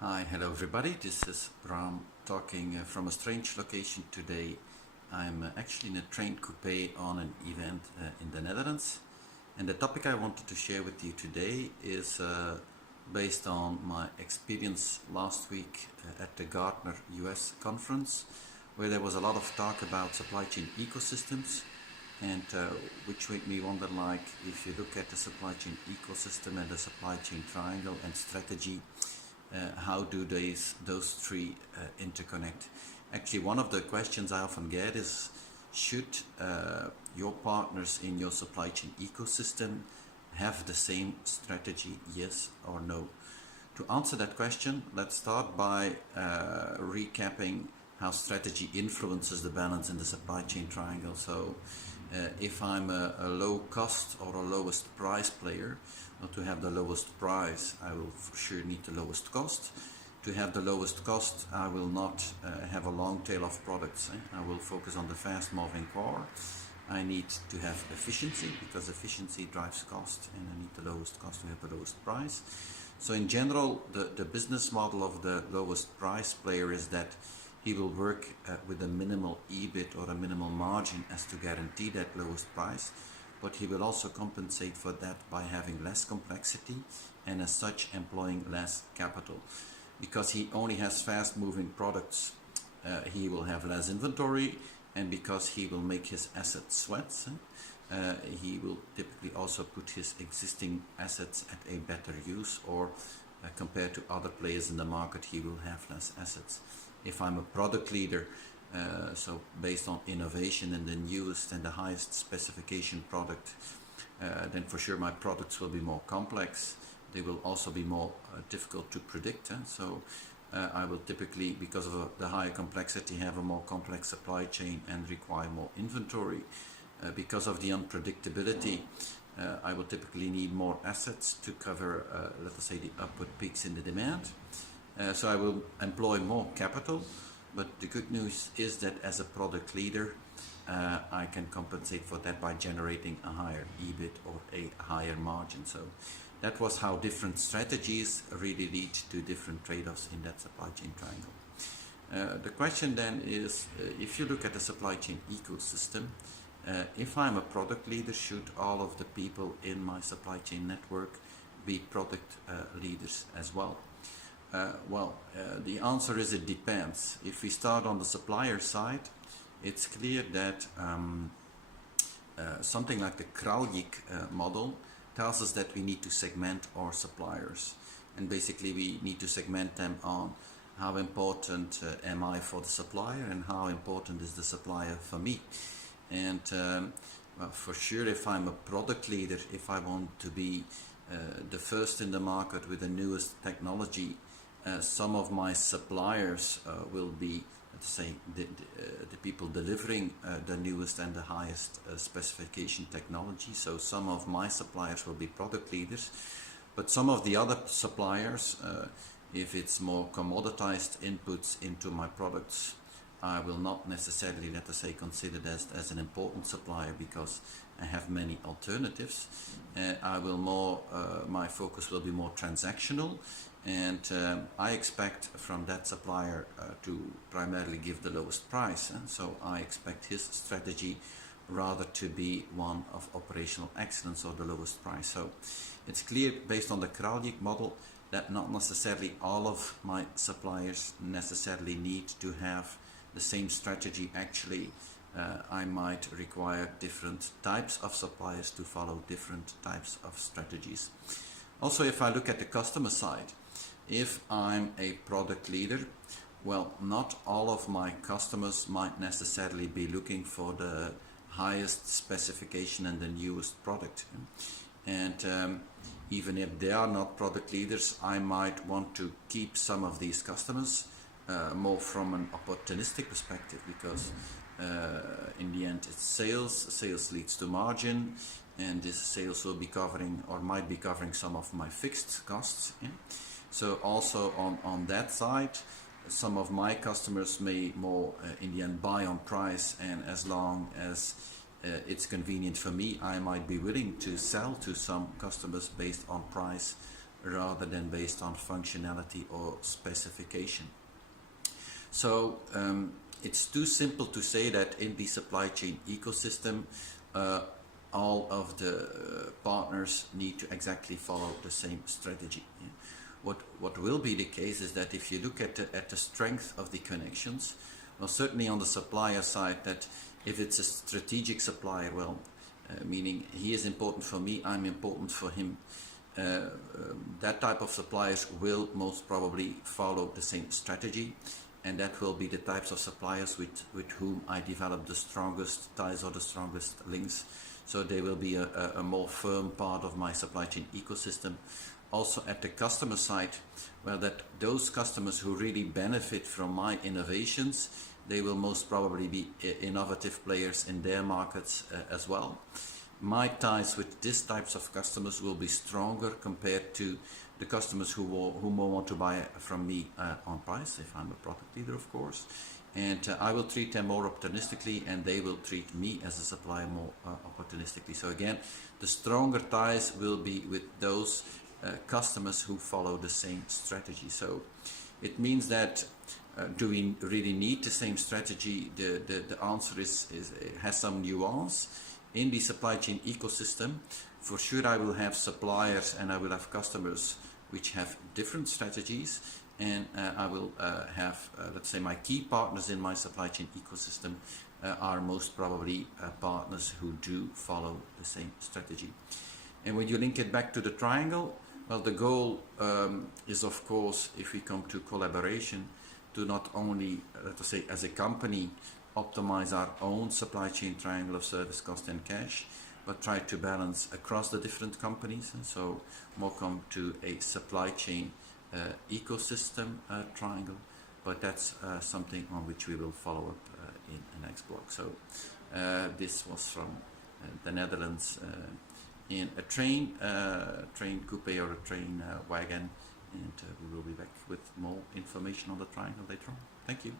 Hi, hello everybody. This is Bram talking from a strange location today. I'm actually in a train coupe on an event in the Netherlands. And the topic I wanted to share with you today is based on my experience last week at the Gartner US conference, where there was a lot of talk about supply chain ecosystems, and which made me wonder, like, if you look at the supply chain ecosystem and the supply chain triangle and strategy, how do those three interconnect? Actually, one of the questions I often get is, should your partners in your supply chain ecosystem have the same strategy, yes or no? To answer that question, let's start by recapping how strategy influences the balance in the supply chain triangle. So if I'm a low cost or a lowest price player, well, to have the lowest price, I will for sure need the lowest cost. To have the lowest cost, I will not have a long tail of products. I will focus on the fast moving core. I need to have efficiency, because efficiency drives cost, and I need the lowest cost to have the lowest price. So in general, the business model of the lowest price player is that he will work with a minimal EBIT or a minimal margin as to guarantee that lowest price, but he will also compensate for that by having less complexity and as such employing less capital. Because he only has fast moving products, he will have less inventory, and because he will make his assets sweat, he will typically also put his existing assets at a better use, or compared to other players in the market, he will have less assets. If I'm a product leader, so based on innovation and the newest and the highest specification product, then for sure my products will be more complex. They will also be more difficult to predict. So I will typically, because of the higher complexity, have a more complex supply chain and require more inventory. Because of the unpredictability, I will typically need more assets to cover, let us say, the upward peaks in the demand. So I will employ more capital, but the good news is that as a product leader, I can compensate for that by generating a higher EBIT or a higher margin. So that was how different strategies really lead to different trade-offs in that supply chain triangle. The question then is, if you look at the supply chain ecosystem, if I'm a product leader, should all of the people in my supply chain network be product leaders as well? The answer is it depends. If we start on the supplier side, it's clear that something like the Kraulik model tells us that we need to segment our suppliers. And basically we need to segment them on how important am I for the supplier and how important is the supplier for me. And for sure, if I'm a product leader, if I want to be the first in the market with the newest technology, some of my suppliers will be, let's say, the people delivering the newest and the highest specification technology. So some of my suppliers will be product leaders, but some of the other suppliers, if it's more commoditized inputs into my products, I will not necessarily, let us say, consider as an important supplier, because I have many alternatives. I will more, my focus will be more transactional, and I expect from that supplier to primarily give the lowest price. And so I expect his strategy rather to be one of operational excellence or the lowest price. So it's clear, based on the Kraulik model, that not necessarily all of my suppliers necessarily need to have the same strategy. Actually, I might require different types of suppliers to follow different types of strategies. Also, if I look at the customer side, if I'm a product leader, well, not all of my customers might necessarily be looking for the highest specification and the newest product. And even if they are not product leaders, I might want to keep some of these customers more from an opportunistic perspective, because in the end it's sales leads to margin, and this sales will be covering or might be covering some of my fixed costs. So also on that side, some of my customers may more in the end buy on price, and as long as it's convenient for me, I might be willing to sell to some customers based on price rather than based on functionality or specification. So it's too simple to say that in the supply chain ecosystem all of the partners need to exactly follow the same strategy. Yeah. What will be the case is that if you look at the strength of the connections, well, certainly on the supplier side, that if it's a strategic supplier, well, meaning he is important for me, I'm important for him, that type of suppliers will most probably follow the same strategy, and that will be the types of suppliers with whom I develop the strongest ties or the strongest links. So they will be a more firm part of my supply chain ecosystem. Also at the customer side, well, that those customers who really benefit from my innovations, they will most probably be innovative players in their markets as well. My ties with these types of customers will be stronger compared to the customers who more want to buy from me on price, if I'm a product leader, of course. And I will treat them more opportunistically, and they will treat me as a supplier more opportunistically. So again, the stronger ties will be with those customers who follow the same strategy. So it means that do we really need the same strategy? The answer has some nuance. In the supply chain ecosystem, for sure I will have suppliers and I will have customers which have different strategies, and I will have, let's say, my key partners in my supply chain ecosystem are most probably partners who do follow the same strategy. And when you link it back to the triangle, well, the goal is, of course, if we come to collaboration, to not only, let's say, as a company, optimize our own supply chain triangle of service, cost and cash, but try to balance across the different companies, and so more come to a supply chain ecosystem triangle. But that's something on which we will follow up in the next blog. So this was from the Netherlands in a train coupe or a train wagon, and we will be back with more information on the triangle later on. Thank you.